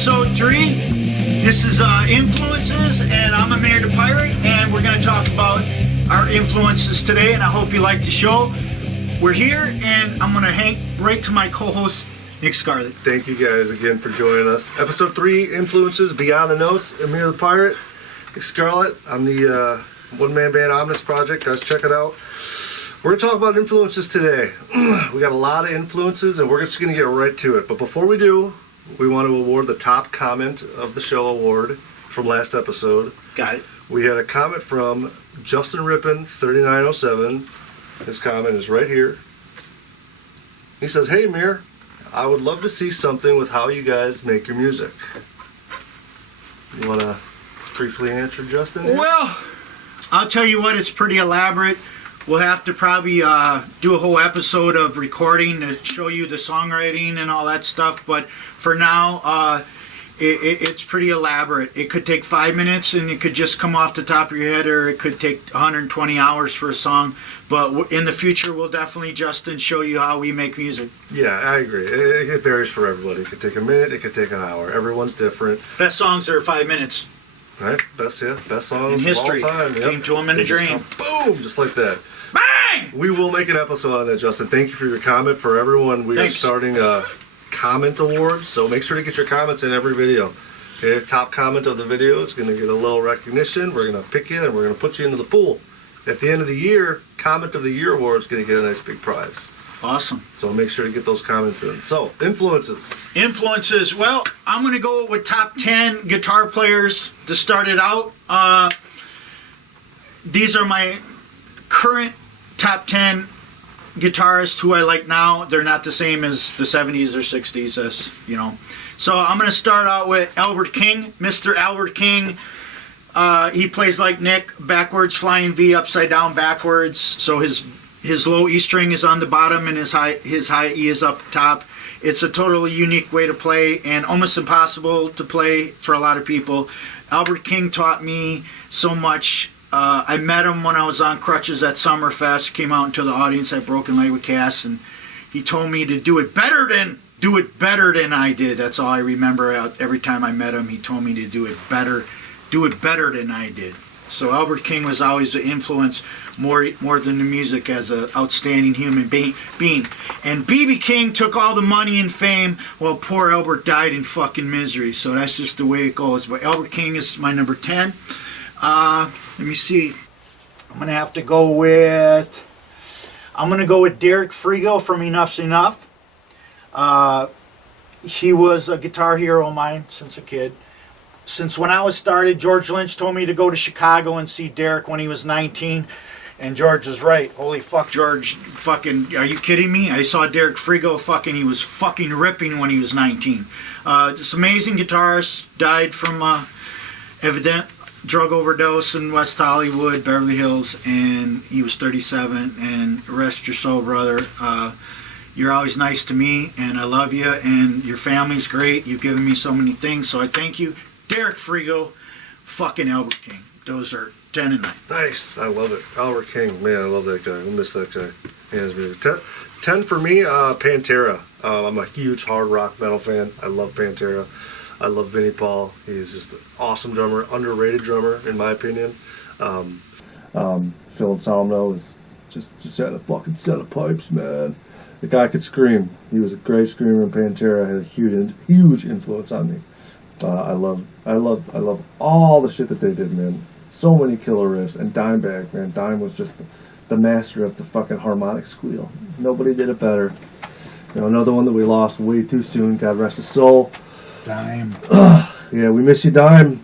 episode 3. This is Influences, and I'm Amir the Pirate, and we're going to talk about our influences today, and I hope you like the show. We're here, and I'm going to hang right to my co-host, Nick Scarlet. Thank you guys again for joining us. Episode 3, Influences, Beyond the Notes. Amir the Pirate, Nick Scarlet. I'm the one-man band Omnis Project. Guys, check it out. We're going to talk about influences today. We got a lot of influences, and we're just going to get right to it. But before we do, we want to award the top comment of the show award from last episode. Got it. We had a comment from Justin Rippin, 3907. His comment is right here. He says, "Hey, Amir, I would love to see something with how you guys make your music." You want to briefly answer, Justin? Well, I'll tell you what, it's pretty elaborate. We'll have to probably do a whole episode of recording to show you the songwriting and all that stuff. But for now, it's pretty elaborate. It could take 5 minutes and it could just come off the top of your head, or it could take 120 hours for a song. But in the future, we'll definitely, Justin, show you how we make music. Yeah, I agree. It varies for everybody. It could take a minute. It could take an hour. Everyone's different. Best songs are 5 minutes. Right? Best songs in history. of all time. Yep. Came to them in a dream. Boom! Just like that. Bang! We will make an episode on that, Justin. Thank you for your comment. For everyone, we are starting a comment award, so make sure to get your comments in every video. Okay, top comment of the video is going to get a little recognition. We're going to pick you and we're going to put you into the pool. At the end of the year, Comment of the Year award is going to get a nice big prize. Awesome. So make sure to get those comments in. So, influences. Influences. Well, I'm going to go with top 10 guitar players to start it out. These are my current top 10 guitarists who I like now. They're not the same as the 70s or 60s, as you know. So I'm going to start out with Albert King, Mr. Albert King. He plays like Nick, backwards flying V, upside down backwards. So his low E string is on the bottom and his high E is up top. It's a totally unique way to play and almost impossible to play for a lot of people. Albert King taught me so much. I met him when I was on crutches at Summerfest. Came out into the audience at Broken Leg with Cass, and he told me to do it better than I did. That's all I remember. Every time I met him, he told me to do it better than I did. So Albert King was always an influence, more than the music, as an outstanding human being. And B.B. King took all the money and fame while poor Albert died in fucking misery. So that's just the way it goes. But Albert King is my number 10. Let me see. I'm going to have to go with... I'm going to go with Derek Frigo from Enough's Enough. He was a guitar hero of mine since a kid. Since when I was started, George Lynch told me to go to Chicago and see Derek when he was 19. And George was right. Holy fuck, George. Fucking, are you kidding me? I saw Derek Frigo he was fucking ripping when he was 19. This amazing guitarist, died from evident drug overdose in West Hollywood, Beverly Hills, and he was 37. And rest your soul, brother. You're always nice to me, and I love you, and your family's great. You've given me so many things, so I thank you. Derek Frigo, fucking Albert King. Those are 10 and 9. Nice. I love it. Albert King. Man, I love that guy. I miss that guy. Yeah, his music. 10 for me, Pantera. I'm a huge hard rock metal fan. I love Pantera. I love Vinnie Paul. He's just an awesome drummer, underrated drummer, in my opinion. Phil Anselmo is just had a fucking set of pipes, man. The guy could scream. He was a great screamer, and Pantera had a huge influence on me. I love all the shit that they did, man. So many killer riffs. And Dimebag, man. Dime was just the master of the fucking harmonic squeal. Nobody did it better. You know, another one that we lost way too soon. God rest his soul. Dime. Yeah, we miss you, Dime.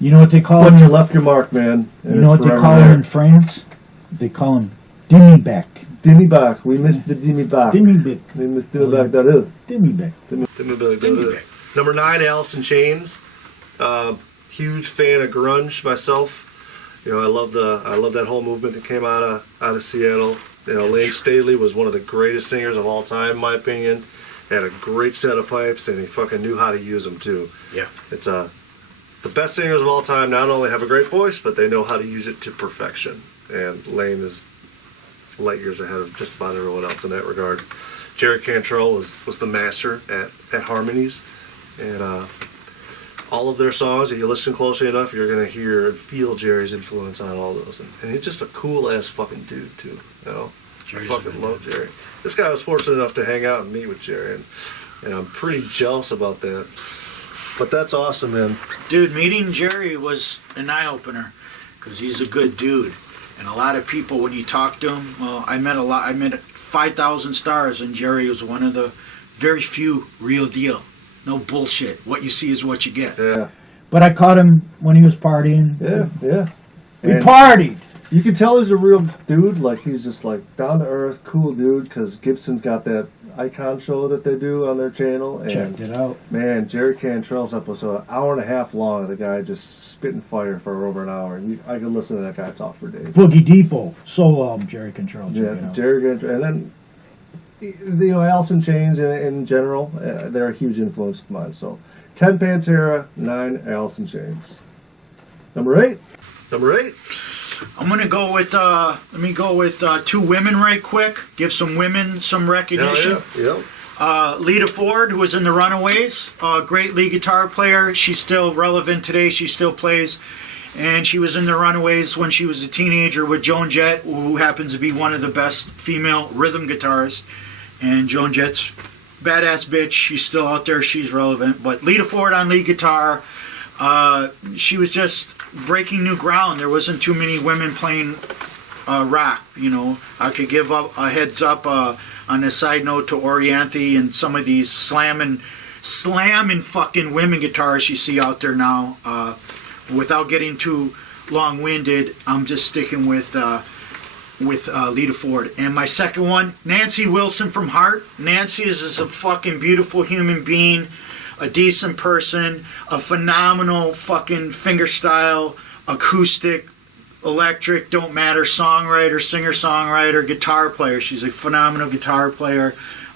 You know what they call him? You left your mark, man. You know what they call him in France? They call him Dimebag. Dimebag. We missed the Dimebag. Dimebag. We missed Dimebag. That is. Dimebag. Dimebag. Number 9, Alice in Chains. Huge fan of grunge myself. You know, I love that whole movement that came out of Seattle. You know, Lane Staley was one of the greatest singers of all time, in my opinion. He had a great set of pipes, and he fucking knew how to use them too. Yeah, it's the best singers of all time. Not only have a great voice, but they know how to use it to perfection. And Lane is light years ahead of just about everyone else in that regard. Jerry Cantrell was the master at harmonies. And all of their songs, if you listen closely enough, you're gonna hear and feel Jerry's influence on all those. And he's just a cool ass fucking dude too. You know, Jerry's I fucking love Jerry. This guy was fortunate enough to hang out and meet with Jerry, and I'm pretty jealous about that. But that's awesome, man. Dude, meeting Jerry was an eye opener because he's a good dude, and a lot of people when you talk to him, well, I met 5,000 stars, and Jerry was one of the very few real deal. No bullshit. What you see is what you get. Yeah, But I caught him when he was partying. yeah. We And partied. you can tell he's a real dude. Like, he's just like down to earth, cool dude. Because Gibson's got that icon show that they do on their channel. And Checked it out. man, Jerry Cantrell's episode, an hour and a half long. The guy just spitting fire for over an hour. I could listen to that guy talk for days. Boogie Depot. So Jerry Control. Yeah, Jerry Cantrell, and then Alice in Chains in general, they're a huge influence of mine. So 10 Pantera, 9 Alice in Chains. Number 8. I'm gonna go with let me go with 2 women right quick. Give some women some recognition. Yeah. Lita Ford, who was in the Runaways, great lead guitar player. She's still relevant today. She still plays. And she was in the Runaways when she was a teenager with Joan Jett, who happens to be one of the best female rhythm guitarists. And Joan Jett's badass bitch. She's still out there. She's relevant. But Lita Ford on lead guitar, she was just breaking new ground. There wasn't too many women playing rock. You know, I could give up a heads up on a side note to Orianthi and some of these slamming fucking women guitarists you see out there now. Without getting too long-winded, I'm just sticking with Lita Ford. And my second one, Nancy Wilson from Heart. Nancy is a fucking beautiful human being, a decent person, a phenomenal fucking fingerstyle, acoustic, electric, don't matter, songwriter, singer-songwriter, guitar player. She's a phenomenal guitar player.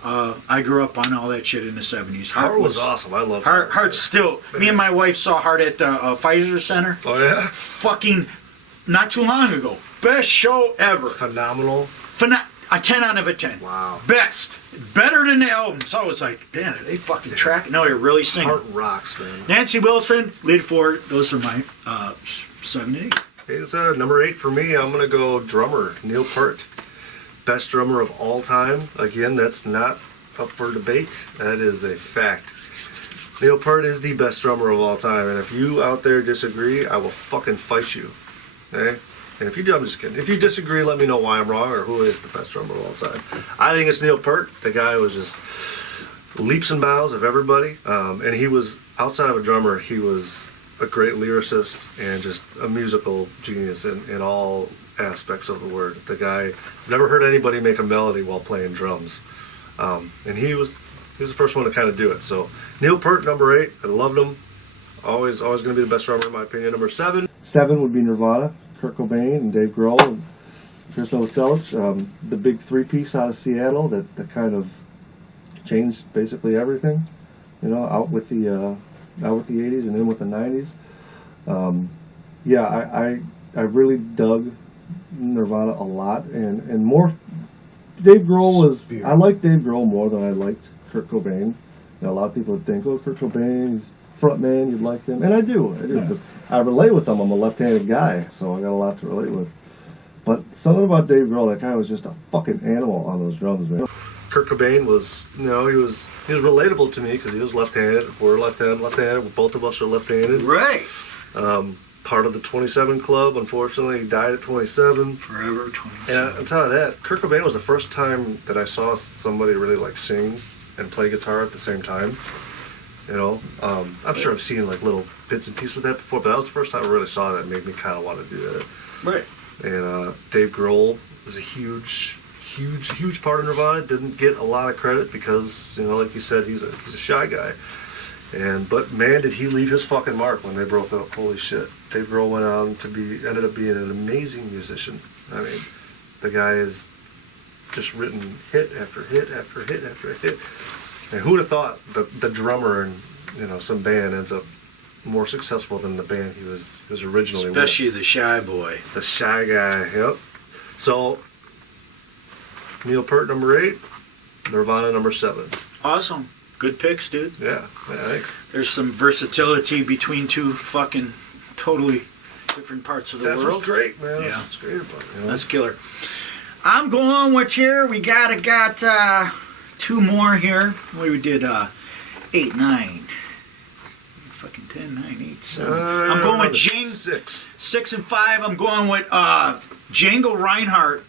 I grew up on all that shit in the 70s. Heart was awesome. I love Heart's still. Me and my wife saw Heart at the Pfizer Center. Oh, yeah? Fucking not too long ago. Best show ever. Phenomenal. A 10 out of a 10. Wow. Best. Better than the album. So I was like, man, are they fucking tracking? No, they're really singing. Heart rocks, man. Nancy Wilson, Lita Ford. Those are my 7 and 8. It's number 8 for me. I'm going to go drummer, Neil Peart. Best drummer of all time. Again, that's not up for debate. That is a fact. Neil Peart is the best drummer of all time. And if you out there disagree, I will fucking fight you. Okay? And if you do, I'm just kidding. If you disagree, let me know why I'm wrong or who is the best drummer of all time. I think it's Neil Peart. The guy was just leaps and bounds of everybody. And he was, outside of a drummer, he was a great lyricist and just a musical genius in all aspects of the word. The guy, never heard anybody make a melody while playing drums. And he was the first one to kind of do it. So Neil Peart, number 8. I loved him. Always going to be the best drummer in my opinion. Number 7. 7 would be Nirvana. Kurt Cobain and Dave Grohl and Chris Novoselic. The big 3-piece out of Seattle that kind of changed basically everything. You know, out with the 80s and in with the 90s. I really dug Nirvana a lot and more. Dave Grohl was. I liked Dave Grohl more than I liked Kurt Cobain. You know, a lot of people would think, oh, Kurt Cobain, he's frontman, you'd like him, and I do. Yeah. I relate with him. I'm a left-handed guy, so I got a lot to relate with. But something about Dave Grohl, that guy was just a fucking animal on those drums, man. Kurt Cobain was, he was relatable to me because he was left-handed. We're left-handed. Both of us are left-handed. Right. Part of the 27 Club. Unfortunately, he died at 27. Forever 27. And on top of that, Kurt Cobain was the first time that I saw somebody really like sing and play guitar at the same time. You know, I'm sure I've seen like little bits and pieces of that before, but that was the first time I really saw that. It made me kind of want to do that. Right. And Dave Grohl was a huge part of Nirvana. Didn't get a lot of credit because, like you said, he's a shy guy. But man, did he leave his fucking mark when they broke up. Holy shit. Dave Grohl went on ended up being an amazing musician. I mean, the guy has just written hit after hit after hit after hit. And who would have thought the drummer in some band ends up more successful than the band he was originally with. Especially the shy boy. The shy guy, yep. So, Neil Peart, number 8. Nirvana, number 7. Awesome. Good picks, dude. Yeah, thanks. There's some versatility between two fucking totally different parts of the world. That's what's great, man. Yeah. That's what's great about it. You know? That's killer. I'm going with here. We got two more here. We did 8, 9. Fucking 10, 9, 8, 7. I'm going with Django. 6 and 5. I'm going with Django Reinhardt.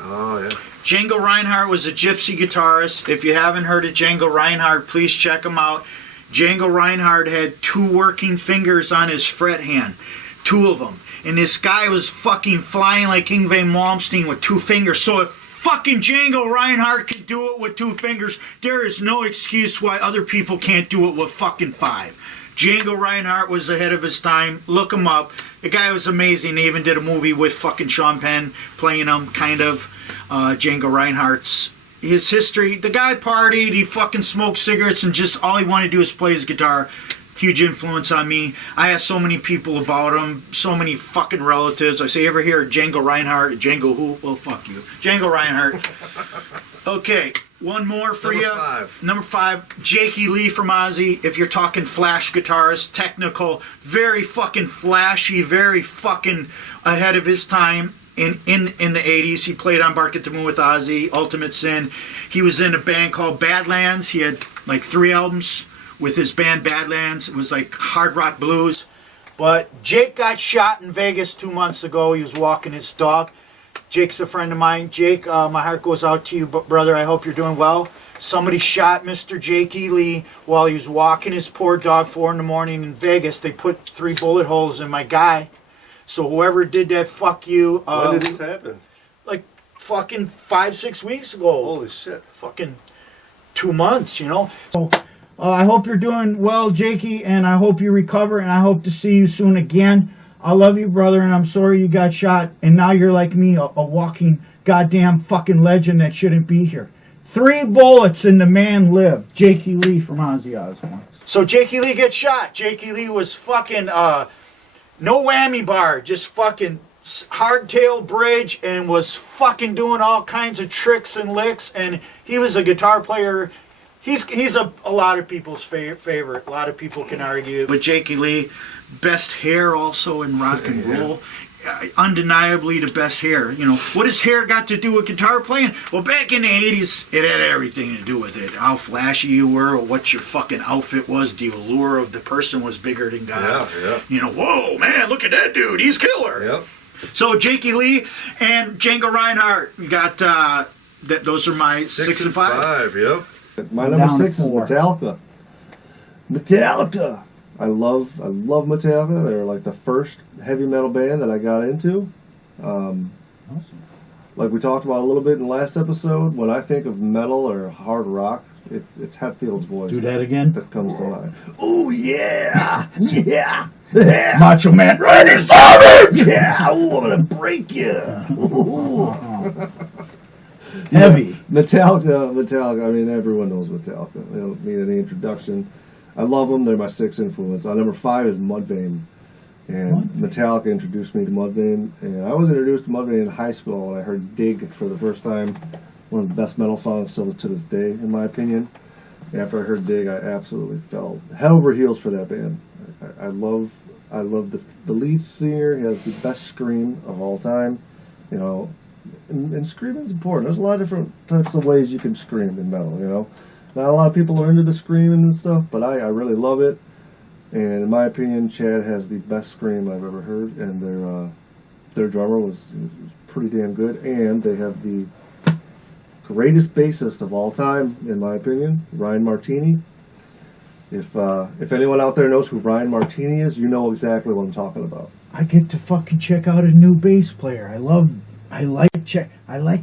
Oh, yeah. Django Reinhardt was a gypsy guitarist. If you haven't heard of Django Reinhardt, please check him out. Django Reinhardt had 2 working fingers on his fret hand. 2 of them. And this guy was fucking flying like Yngwie Malmsteen with 2 fingers. So if fucking Django Reinhardt can do it with 2 fingers, there is no excuse why other people can't do it with fucking 5. Django Reinhardt was ahead of his time. Look him up. The guy was amazing. They even did a movie with fucking Sean Penn playing him, kind of. Django Reinhardt's his history. The guy partied. He fucking smoked cigarettes and just all he wanted to do is play his guitar. Huge influence on me. I asked so many people about him. So many fucking relatives. I say, ever hear of Django Reinhardt? Django who? Well, fuck you. Django Reinhardt. Okay. One more for you. Number 5, Jakey Lee from Ozzy. If you're talking flash guitarist, technical, very fucking flashy, very fucking ahead of his time. In the 80s, he played on Bark at the Moon with Ozzy, Ultimate Sin. He was in a band called Badlands. He had like 3 albums with his band Badlands. It was like hard rock blues. But Jake got shot in Vegas 2 months ago. He was walking his dog. Jake's a friend of mine. Jake, my heart goes out to you, brother. I hope you're doing well. Somebody shot Mr. Jakey Lee while he was walking his poor dog 4 in the morning in Vegas. They put 3 bullet holes in my guy. So whoever did that, fuck you. When did this happen? Like fucking 5-6 weeks ago. Holy shit. Fucking 2 months, you know. So, I hope you're doing well, Jakey, and I hope you recover, and I hope to see you soon again. I love you, brother, and I'm sorry you got shot, and now you're like me, a walking goddamn fucking legend that shouldn't be here. 3 bullets and the man lived. Jakey Lee from Ozzy Osbourne. So Jakey Lee gets shot. Jakey Lee was fucking no whammy bar, just fucking hardtail bridge, and was fucking doing all kinds of tricks and licks, and he was a guitar player. He's a lot of people's favorite. A lot of people can argue with Jakey Lee. Best hair also in rock and roll. Undeniably the best hair. You know, what has hair got to do with guitar playing? Well, back in the 80s, it had everything to do with it. How flashy you were, or what your fucking outfit was. The allure of the person was bigger than God. Yeah. You know, whoa, man, look at that dude. He's killer. Yep. So Jakey Lee and Django Reinhardt. We got those are my 6 and 5. Yep. My number 6 is Metallica. Metallica. I love Metallica. They're like the first heavy metal band that I got into. Awesome. Like we talked about a little bit in the last episode, when I think of metal or hard rock, it's Hetfield's voice. Do that again. That comes to mind. Oh yeah, yeah. Macho Man Randy Savage. Yeah, ooh, I'm gonna break you. Heavy. Metallica. I mean, everyone knows Metallica. They don't need any introduction. I love them. They're my 6th influence. Number 5 is Mudvayne. And Metallica introduced me to Mudvayne. And I was introduced to Mudvayne in high school when I heard Dig for the first time. One of the best metal songs still to this day, in my opinion. After I heard Dig, I absolutely fell head over heels for that band. I love the lead singer. He has the best scream of all time. You know, and screaming is important. There's a lot of different types of ways you can scream in metal, you know. Not a lot of people are into the screaming and stuff, but I really love it. And in my opinion, Chad has the best scream I've ever heard, and their drummer was pretty damn good. And they have the greatest bassist of all time, in my opinion, Ryan Martini. If anyone out there knows who Ryan Martini is, you know exactly what I'm talking about. I get to fucking check out a new bass player. I like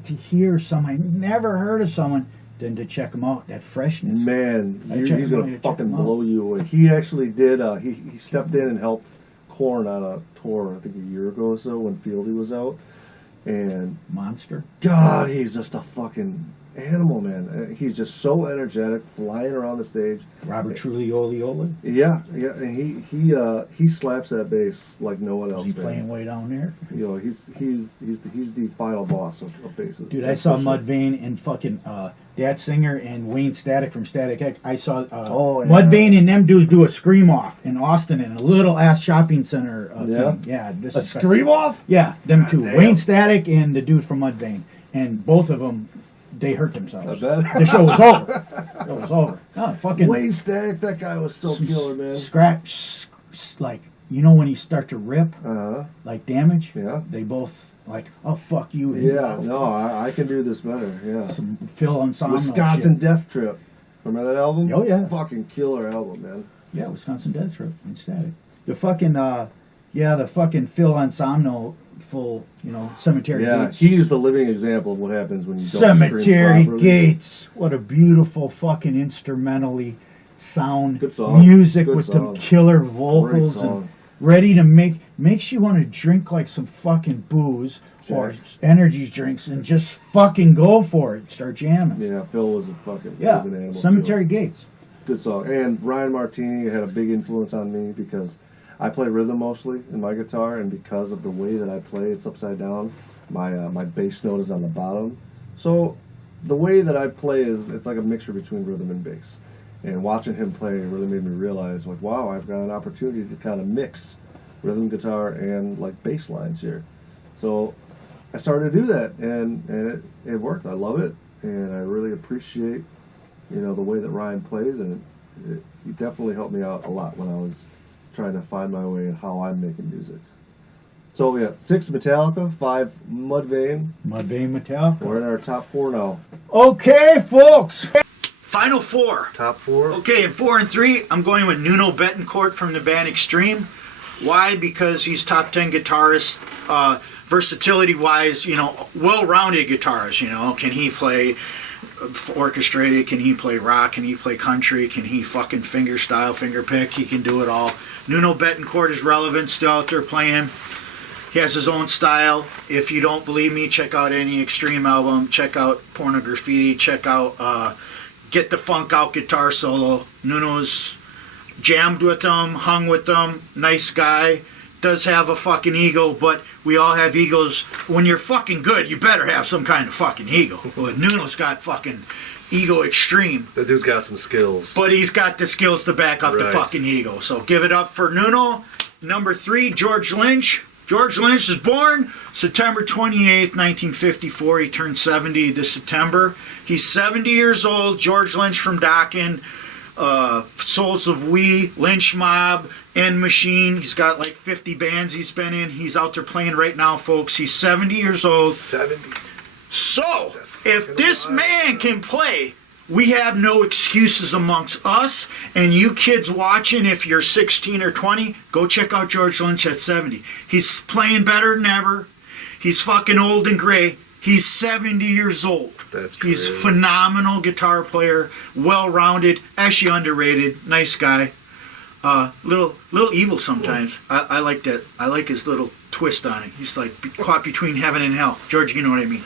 to hear some. I never heard of someone. Then to check him out, that freshness. Man, he's gonna fucking blow you away. He actually did. He stepped in and helped Korn on a tour, I think a year ago or so, when Fieldy was out. And Monster. God, he's just a fucking animal, man. He's just so energetic, flying around the stage. Robert Trulli. Yeah, and he slaps that bass like no one else. Is he man. playing way down there? You know, he's the final boss of basses. Dude, I saw Mudvayne and fucking that singer and Wayne Static from Static X. I saw Mudvayne and them dudes do a scream off in Austin in a little ass shopping center. Thing. Yeah, this is scream off. Yeah, them God two, damn. Wayne Static and the dude from Mudvayne, and both of them. They hurt themselves. I bet. The show was over. It was over. Oh, fucking Wayne Static, that guy was so killer, man. Scratch, like, you know when you start to rip, like Damage? Yeah. They both, like, oh, fuck you. Yeah, no, I can do this better, yeah. Some Phil Ensemble Wisconsin shit. Death Trip. Remember that album? Oh, yeah. Fucking killer album, man. Yeah, Wisconsin Death Trip and Static. The fucking, the fucking Phil Ensemble full, Cemetery Yeah, Gates. he's the living example of what happens when you don't Cemetery scream properly. Gates. What a beautiful fucking instrumentally sound Good song. music Good with song. some killer Great vocals song. and ready to makes you want to drink like some fucking booze or Jack. energy drinks and just fucking go for it. Start jamming. Yeah, Phil was an animal. Cemetery Gates. Good song. And Ryan Martini had a big influence on me because I play rhythm mostly in my guitar, and because of the way that I play, it's upside down. My bass note is on the bottom. So the way that I play it's like a mixture between rhythm and bass. And watching him play really made me realize, like, wow, I've got an opportunity to kind of mix rhythm guitar and like bass lines here. So I started to do that, and it worked. I love it, and I really appreciate the way that Ryan plays, and he definitely helped me out a lot when I was trying to find my way in how I'm making music. So yeah, 6 Metallica, 5 Mudvayne. Mudvayne Metallica. We're in our top 4 now. Okay, folks. Final 4. Top 4. Okay, in 4 and 3, I'm going with Nuno Bettencourt from the band Extreme. Why? Because he's top 10 guitarist, versatility-wise, well-rounded guitarist. Can he play orchestrated? Can he play rock? Can he play country? Can he fucking finger pick? He can do it all. Nuno Bettencourt is relevant, still out there playing. He has his own style. If you don't believe me, check out any Extreme album. Check out Porno Graffiti. Check out Get the Funk Out guitar solo. Nuno's jammed with them, hung with them. Nice guy. Does have a fucking ego, but we all have egos. When you're fucking good, you better have some kind of fucking ego. But Nuno's got fucking ego extreme. That dude's got some skills. But he's got the skills to back up the Right. fucking ego. So give it up for Nuno. Number 3, George Lynch. George Lynch was born September 28th, 1954. He turned 70 this September. He's 70 years old. George Lynch from Dockin. Souls of We, Lynch Mob, End Machine. He's got like 50 bands he's been in. He's out there playing right now, folks. He's 70 years old. 70. So, if this man can play, we have no excuses amongst us. And you kids watching, if you're 16 or 20, go check out George Lynch at 70. He's playing better than ever. He's fucking old and gray. He's 70 years old. That's He's crazy. phenomenal guitar player, well-rounded, actually underrated, nice guy. Little evil sometimes. I like that. I like his little twist on it. He's like caught between heaven and hell. George, you know what I mean.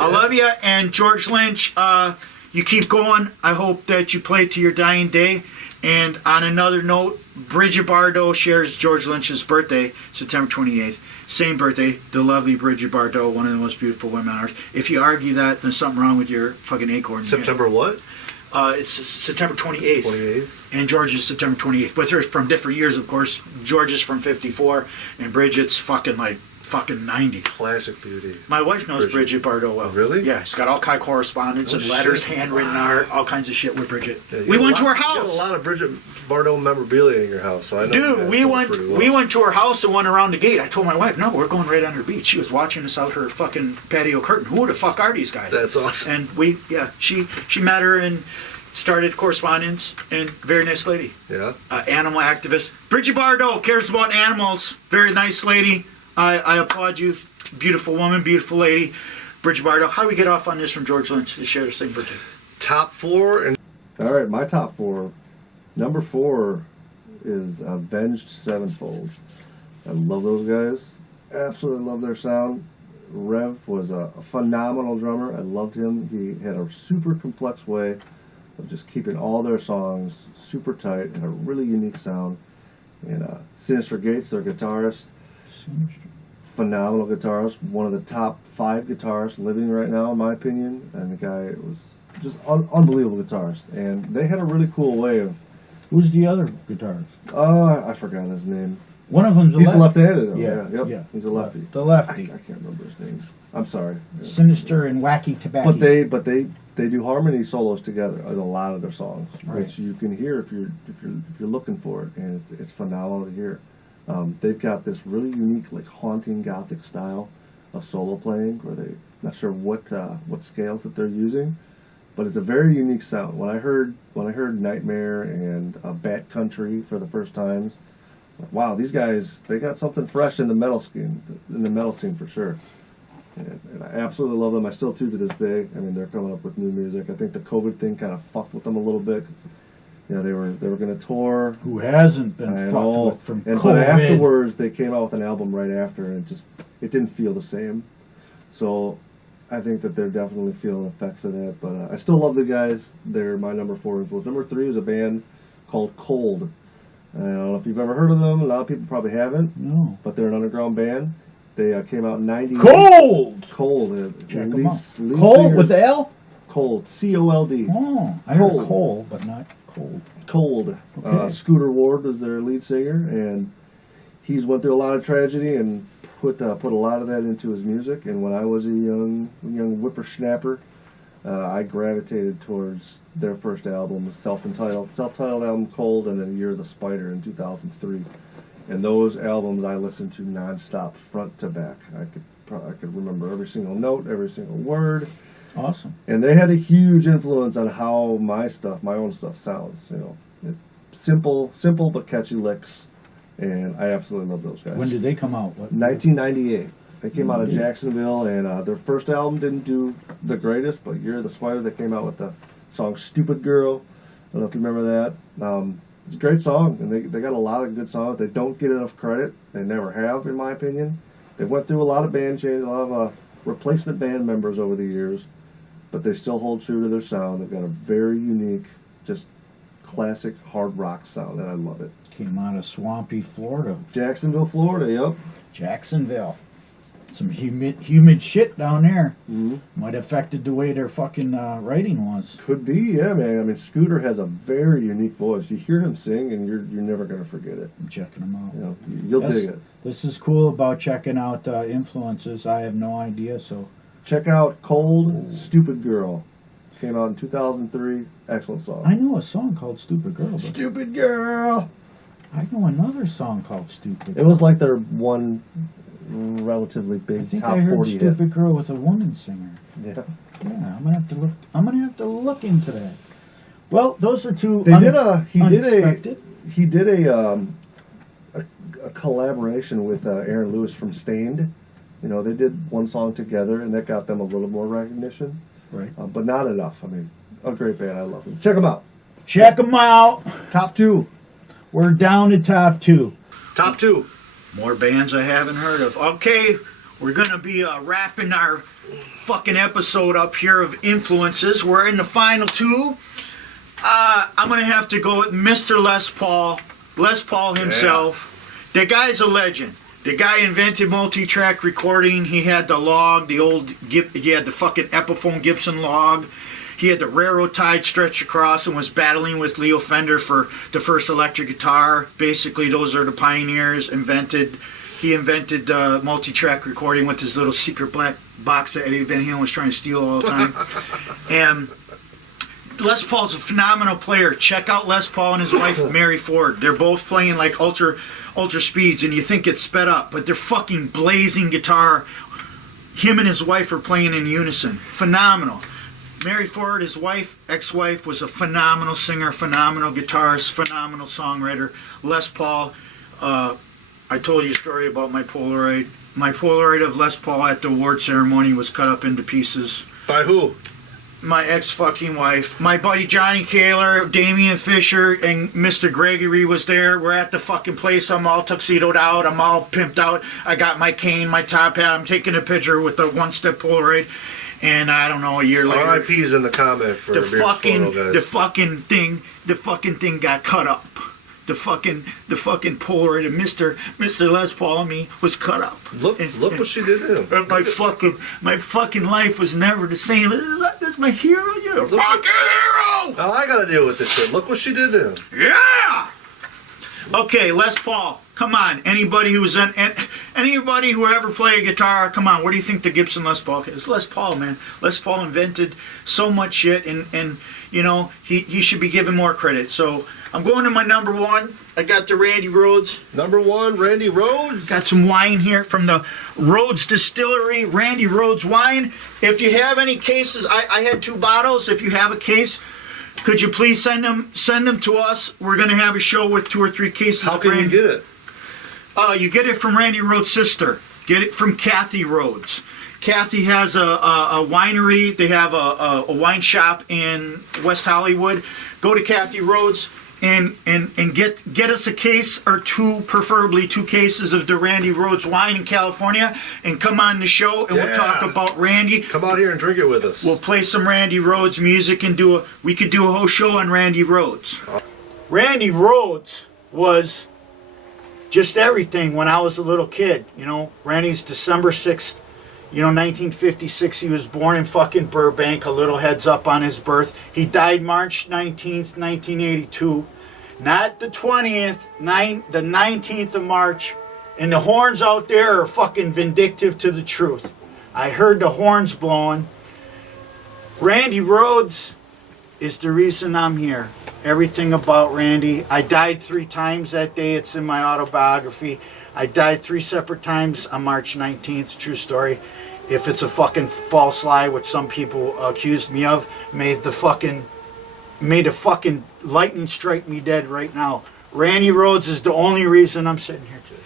I love you, and George Lynch, you keep going. I hope that you play to your dying day. And on another note, Bridget Bardot shares George Lynch's birthday, September 28th. Same birthday, the lovely Bridget Bardot, one of the most beautiful women on earth. If you argue that, there's something wrong with your fucking acorn. September what? It's September 28th. 28th. And George is September 28th. But they're from different years, of course. George is from 54, and Bridget's fucking 90. Classic beauty. My wife knows Bridget Bardot well. Really? Yeah, she's got all kind of correspondence and letters, shit. handwritten art, all kinds of shit with Bridget. Yeah, you We got went a to her lot- You got house. a lot of Bridget Bardot memorabilia in your house, so I know. you Dude, guys we know went pretty well. we went to her house and went around the gate. I told my wife, no, we're going right on her beach. She was watching us out her fucking patio curtain. Who the fuck are these guys? That's awesome. And she met her and started correspondence, and very nice lady. Yeah. Animal activist. Bridget Bardot cares about animals. Very nice lady. I applaud you. Beautiful woman, beautiful lady. Bridget Bardot. How do we get off on this from George Lynch? To share this thing, Bridget. Top 4 and All right, my top 4. Number 4 is Avenged Sevenfold. I love those guys. Absolutely love their sound. Rev was a phenomenal drummer. I loved him. He had a super complex way of just keeping all their songs super tight and a really unique sound. And Sinister Gates, their guitarist, phenomenal guitarist, one of the top 5 guitarists living right now, in my opinion. And the guy was just unbelievable guitarist. And they had a really cool way of. Who's the other guitarist? I forgot his name. One of them's He's left-handed. Though. Yeah, Yep. yeah. He's a lefty. The lefty. I can't remember his name. I'm sorry. Sinister and Wacky Tobacco. But they do harmony solos together in a lot of their songs, Right. which you can hear if you're looking for it, and it's phenomenal to hear. They've got this really unique, like haunting gothic style of solo playing, where they not sure what scales that they're using, but it's a very unique sound. When I heard Nightmare and Bat Country for the first times, it's like, wow, these guys, they got something fresh in the metal scene for sure. And I absolutely love them. I still do to this day. I mean, they're coming up with new music. I think the COVID thing kind of fucked with them a little bit. 'Cause, you know, they were going to tour. Who hasn't been I fucked know. with from And COVID? but afterwards, they came out with an album right after, and it didn't feel the same. So I think that they're definitely feeling effects of that. But I still love the guys. They're my number 4 influence. Number 3 is a band called Cold. I don't know if you've ever heard of them. A lot of people probably haven't. No. But they're an underground band. They came out in 90. Cold! Cold. Check them out. lead Cold singer- with the L? Cold. COLD. Oh, I heard Cold. coal, but not cold. Cold. Okay. Scooter Ward was their lead singer, and he's went through a lot of tragedy and put a lot of that into his music. And when I was a young whippersnapper, I gravitated towards their first album, self-titled album, Cold, and then Year of the Spider in 2003. And those albums I listened to nonstop, front to back. I could remember every single note, every single word. Awesome. And they had a huge influence on how my own stuff sounds. You know, simple but catchy licks, and I absolutely love those guys. When did they come out? What? 1998. They came out of Jacksonville, and their first album didn't do the greatest, but Year of the Spider, they came out with the song "Stupid Girl." I don't know if you remember that. It's a great song, and they got a lot of good songs. They don't get enough credit. They never have, in my opinion. They went through a lot of band changes, a lot of replacement band members over the years, but they still hold true to their sound. They've got a very unique, just classic hard rock sound, and I love it. Came out of swampy Florida. Jacksonville, Florida, yep. Jacksonville. Some humid shit down there. Mm-hmm. Might have affected the way their fucking writing was. Could be, yeah, man. I mean, Scooter has a very unique voice. You hear him sing, and you're never going to forget it. I'm checking them out. You know, you'll dig it. This is cool about checking out influences. I have no idea, so... Check out Cold, Stupid Girl. Came out in 2003. Excellent song. I know a song called Stupid Girl. But Stupid Girl! I know another song called Stupid Girl. It was like their one relatively I big think top I heard 40 hit. Stupid Girl with a woman singer. Yeah. Yeah, I'm gonna have to look into that. Well, those are two He unexpected. did a collaboration with Aaron Lewis from Stained. You know, they did one song together, and that got them a little more recognition. Right. But not enough. I mean, a great band. I love them. Check them out. Check them out. Top 2. We're down to top 2. Top 2. More bands I haven't heard of. Okay, we're going to be wrapping our fucking episode up here of influences. We're in the final 2. I'm going to have to go with Mr. Les Paul. Les Paul himself. The guy's a legend. The guy invented multi-track recording. He had the log, he had the fucking Epiphone Gibson log. He had the railroad tie stretched across and was battling with Leo Fender for the first electric guitar. Basically, those are the pioneers. He invented multi-track recording with his little secret black box that Eddie Van Halen was trying to steal all the time. And Les Paul's a phenomenal player. Check out Les Paul and his wife, Mary Ford. They're both playing like ultra speeds, and you think it's sped up, but they're fucking blazing guitar. Him and his wife are playing in unison. Phenomenal. Mary Ford, his ex-wife, was a phenomenal singer, phenomenal guitarist, phenomenal songwriter. Les Paul, I told you a story about my Polaroid. My Polaroid of Les Paul at the award ceremony was cut up into pieces. By who? my ex-fucking wife. My buddy Johnny Kaler, Damian Fisher, and Mr. Gregory was there. We're at the fucking place. I'm all tuxedoed out. I'm all pimped out. I got my cane, my top hat. I'm taking a picture with the one-step Polaroid. And I don't know, a year later, RIP's in the comment for the Amir's fucking photo, guys. the fucking thing got cut up. The fucking Polaroid of Mr. Les Paul and me was cut up. Look what she did to him. And my fucking life was never the same. That's my hero. You're a fucking hero. Oh, I gotta deal with this shit. Look what she did to him. Yeah. Okay, Les Paul. Come on. Anybody who ever played a guitar, come on. What do you think the Gibson Les Paul is? Les Paul, man. Les Paul invented so much shit, and you know he should be given more credit. So I'm going to my number one. I got the Randy Rhoads. Number one, Randy Rhoads. Got some wine here from the Rhoads Distillery, Randy Rhoads wine. If you have any cases, I had 2 bottles. If you have a case, could you please send them to us? We're going to have a show with 2 or 3 cases. How can you get it? You get it from Randy Rhoads' sister. Get it from Kathy Rhoads. Kathy has a winery. They have a wine shop in West Hollywood. Go to Kathy Rhoads and get us a case or 2, preferably 2 cases of the Randy Rhoads wine in California, and come on the show and we'll talk about Randy. Come out here and drink it with us. We'll play some Randy Rhoads music and we could do a whole show on Randy Rhoads. Randy Rhoads was just everything when I was a little kid. You know, Randy's December 6th, 1956. He was born in fucking Burbank. A little heads up on his birth. He died March 19th, 1982. Not the 20th, the 19th of March. And the horns out there are fucking vindictive to the truth. I heard the horns blowing. Randy Rhoads is the reason I'm here. Everything about Randy. I died 3 times that day. It's in my autobiography. I died 3 separate times on March 19th. True story. If it's a fucking false lie, which some people accused me of, may the fucking lightning strike me dead right now. Randy Rhoads is the only reason I'm sitting here today.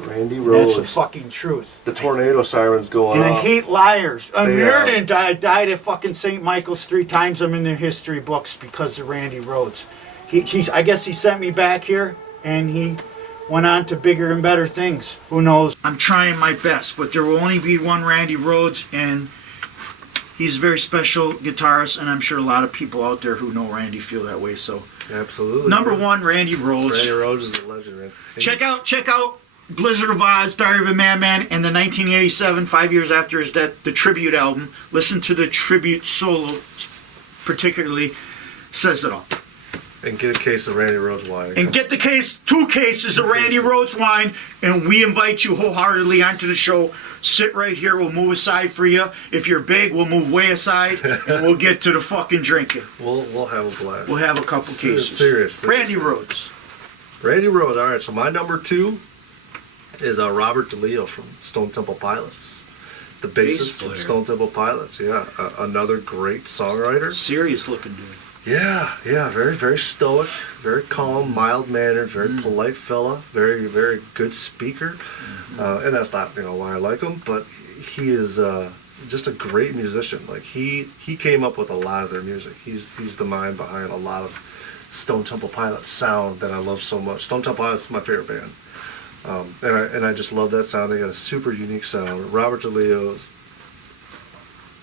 Randy Rhoads. That's the fucking truth. The tornado sirens go off. And I hate liars. Amir didn't die. Died at fucking St. Michael's 3 times. I'm in their history books because of Randy Rhoads. I guess he sent me back here, and he went on to bigger and better things. Who knows? I'm trying my best, but there will only be one Randy Rhoads, and he's a very special guitarist, and I'm sure a lot of people out there who know Randy feel that way. So, absolutely. Number one, Randy Rhoads. Randy Rhoads is a legend, man. Check out Blizzard of Oz, Diary of a Madman, and the 1987, 5 years after his death, the tribute album. Listen to the tribute solo, particularly, says it all. And get a case of Randy Rhoads wine. And get the 2 cases of Randy Rhoads wine, and we invite you wholeheartedly onto the show. Sit right here, we'll move aside for you. If you're big, we'll move way aside, and we'll get to the fucking drinking. We'll have a blast. We'll have a couple cases. Serious. Randy Rhoads. Randy Rhoads. All right, so my number 2 is Robert DeLeo from Stone Temple Pilots. The bassist from Stone Temple Pilots, yeah. Another great songwriter. Serious looking dude. Yeah, very, very stoic, very calm, mild-mannered, very polite fella, very, very good speaker. And that's not, why I like him, but he is just a great musician. Like, he came up with a lot of their music. He's the mind behind a lot of Stone Temple Pilots sound that I love so much. Stone Temple Pilots is my favorite band. And I just love that sound. They got a super unique sound. Robert DeLeo is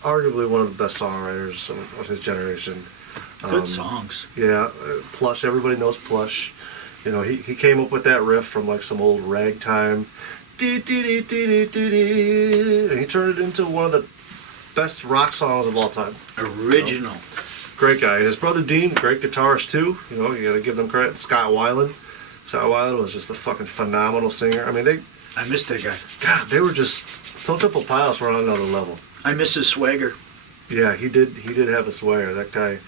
arguably one of the best songwriters of his generation. Good songs. Yeah, Plush. Everybody knows Plush. He came up with that riff from like some old ragtime. And he turned it into one of the best rock songs of all time. Original. Great guy. And his brother Dean, great guitarist too. You got to give them credit. Scott Weiland. Scott Weiland was just a fucking phenomenal singer. I mean, I missed that guy. God, they were just Stone Temple Pilots were on another level. I miss his swagger. Yeah, he did have a swagger. That guy.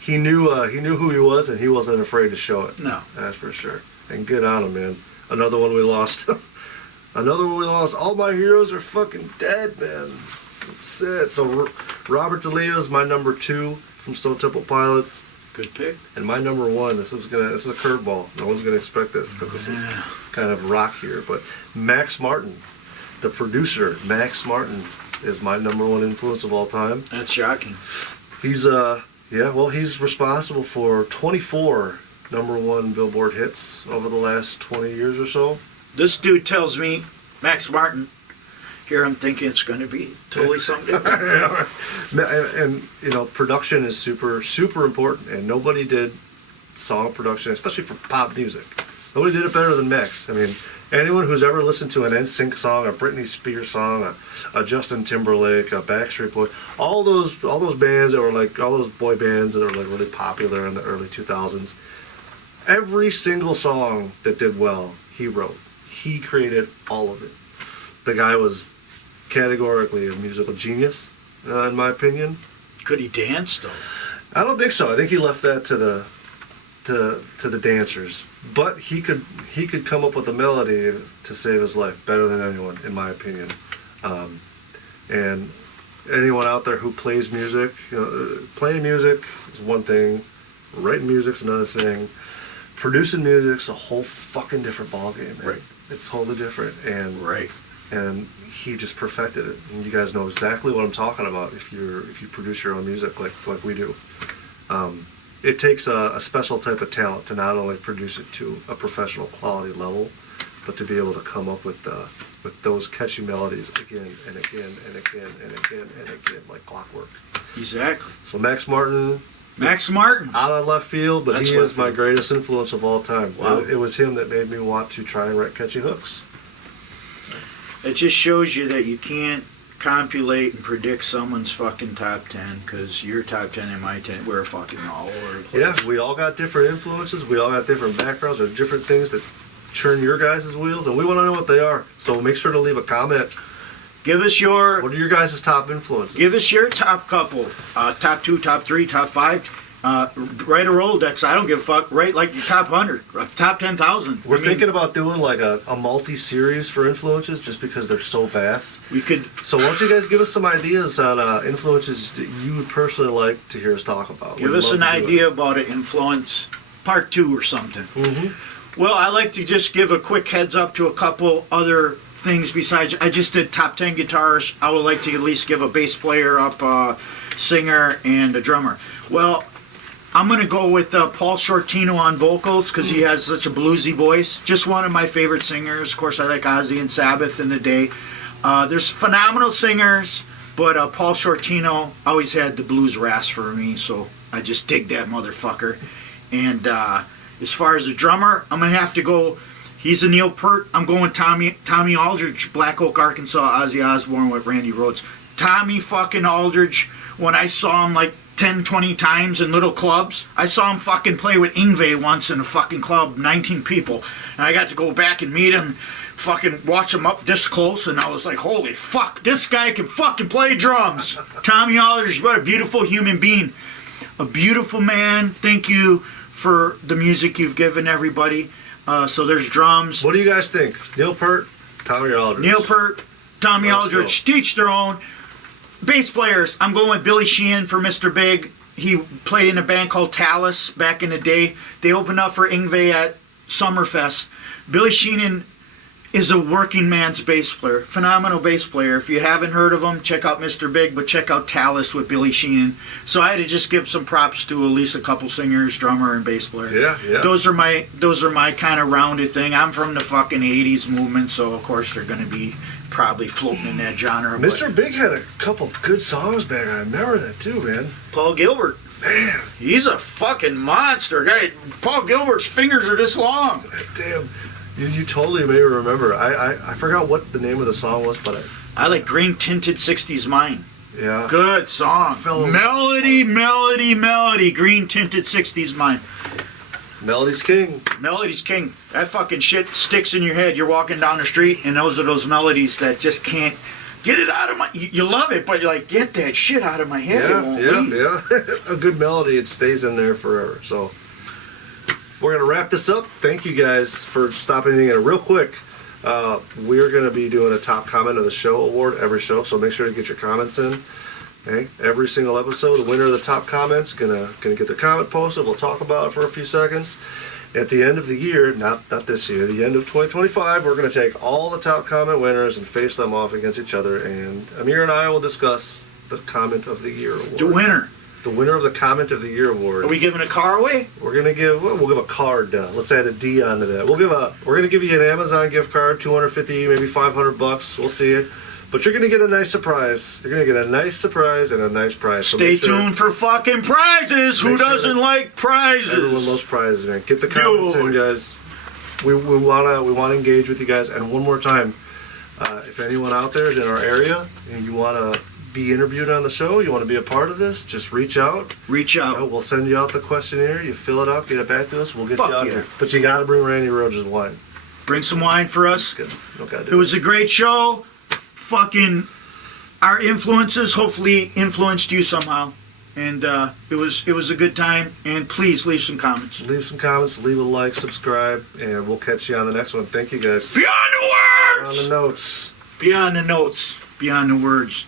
He knew who he was, and he wasn't afraid to show it. No. That's for sure. And good on him, man. Another one we lost. All my heroes are fucking dead, man. That's it. So Robert DeLeo's my number 2 from Stone Temple Pilots. Good pick. And my number 1, this is a curveball. No one's gonna expect this because this is kind of rock here. But Max Martin, the producer, Max Martin, is my number one influence of all time. That's shocking. He's he's responsible for 24 number one Billboard hits over the last 20 years or so. This dude tells me, Max Martin, here I'm thinking it's going to be totally something different. And you know, production is super, super important, and nobody did song production, especially for pop music. Nobody did it better than Max. I mean, anyone who's ever listened to an NSYNC song, a Britney Spears song, a Justin Timberlake, a Backstreet Boy, all those bands that were like, all those boy bands that were like really popular in the early 2000s, every single song that did well, he wrote. He created all of it. The guy was categorically a musical genius, in my opinion. Could he dance, though? I don't think so. I think he left that to the dancers. But he could come up with a melody to save his life better than anyone, in my opinion. And anyone out there who plays music, you know, playing music is one thing, writing music's another thing, producing music's a whole fucking different ballgame, man. Right. It's totally different, and Right. and he just perfected it. And you guys know exactly what I'm talking about if you produce your own music like we do. It takes a special type of talent to not only produce it to a professional quality level, but to be able to come up with those catchy melodies again and again and again and again and again like clockwork. Exactly. So Max Martin, Out of left field, but That's he left is my field. greatest influence of all time. Wow. It was him that made me want to try and write catchy hooks. It just shows you that you can't compilate and predict someone's fucking top 10, because your top 10 and my 10, we're fucking all over the place. Yeah, we all got different influences. We all got different backgrounds or different things that churn your guys' wheels, and we want to know what they are. So make sure to leave a comment. Give us your What are your guys' top influences? Give us your top couple, top 2, top 3, top 5. Write a Rolodex. I don't give a fuck. Write like your top 100, top 10,000. We're thinking about doing like a multi-series for influences just because they're so vast. We could. So why don't you guys give us some ideas on influences that you would personally like to hear us talk about? Give We'd us love an to do idea it. about an influence, part 2 or something. Mm-hmm. Well, I like to just give a quick heads up to a couple other things besides. I just did top 10 guitarists. I would like to at least give a bass player up, singer, and a drummer. Well, I'm going to go with Paul Shortino on vocals because he has such a bluesy voice. Just one of my favorite singers. Of course, I like Ozzy and Sabbath in the day. There's phenomenal singers, but Paul Shortino always had the blues rasp for me, so I just dig that motherfucker. And as far as the drummer, I'm going to have to go. He's a Neil Peart. I'm going Tommy Aldridge, Black Oak, Arkansas, Ozzy Osbourne with Randy Rhoads. Tommy fucking Aldridge, when I saw him like 10, 20 times in little clubs. I saw him fucking play with Yngwie once in a fucking club, 19 people. And I got to go back and meet him, fucking watch him up this close, and I was like, holy fuck, this guy can fucking play drums. Tommy Aldridge, what a beautiful human being. A beautiful man. Thank you for the music you've given everybody. So there's drums. What do you guys think? Neil Peart, Tommy Aldridge. Neil Peart, Tommy Let's Aldridge, go. teach their own. Bass players, I'm going with Billy Sheehan for Mr. Big. He played in a band called Talus back in the day. They opened up for Yngwie at Summerfest. Billy Sheehan is a working man's bass player. Phenomenal bass player. If you haven't heard of him, check out Mr. Big, but check out Talus with Billy Sheehan. So I had to just give some props to at least a couple singers, drummer, and bass player. Yeah. Those are my kind of rounded thing. I'm from the fucking 80s movement, so of course they're going to be probably floating in that genre. but Mr. Big had a couple good songs back. I remember that too, man. Paul Gilbert, Man, he's a fucking monster. Guy, Paul Gilbert's fingers are this long. damn. You totally made me remember. I forgot what the name of the song was, but I like Green Tinted 60s Mine. yeah. Good song. Fellow- Melody. Green Tinted 60s Mine. Melody's King. Melody's king. That fucking shit sticks in your head. You're walking down the street, and those are those melodies that just can't get it out of my. You love it, but you're like, get that shit out of my head. It won't leave. Yeah. A good melody, it stays in there forever. So we're gonna wrap this up. Thank you guys for stopping in real quick. We're gonna be doing a top comment of the show award every show, so make sure to get your comments in. Okay, every single episode, the winner of the top comments gonna get the comment posted. We'll talk about it for a few seconds, At the end of the year, not this year, the end of 2025, we're going to take all the top comment winners and face them off against each other. And Amir and I will discuss the Comment of the Year award. The winner. The winner of the Comment of the Year award. Are we giving a car away? We're gonna give. We'll give a card. Let's add a D onto that. We're gonna give you an Amazon gift card, $250, maybe $500. We'll see it. But you're gonna get a nice surprise. You're gonna get a nice surprise and a nice prize. So Stay tuned for fucking prizes. Who doesn't like prizes? Everyone loves prizes, man. Get the comments in, guys. We wanna engage with you guys. And one more time, if anyone out there is in our area and you wanna be interviewed on the show, you want to be a part of this, just reach out. Reach out. We'll send you out the questionnaire. You fill it out, get it back to us. We'll get you out yeah. here. But you got to bring Randy Rhoads' wine. Bring some wine for us. Good. Okay, it was a great show. Fucking our influences hopefully influenced you somehow. And it was a good time. And please leave some comments. Leave some comments, leave a like, subscribe, and we'll catch you on the next one. Thank you, guys. Beyond the words! On the notes. Beyond the notes. Beyond the words.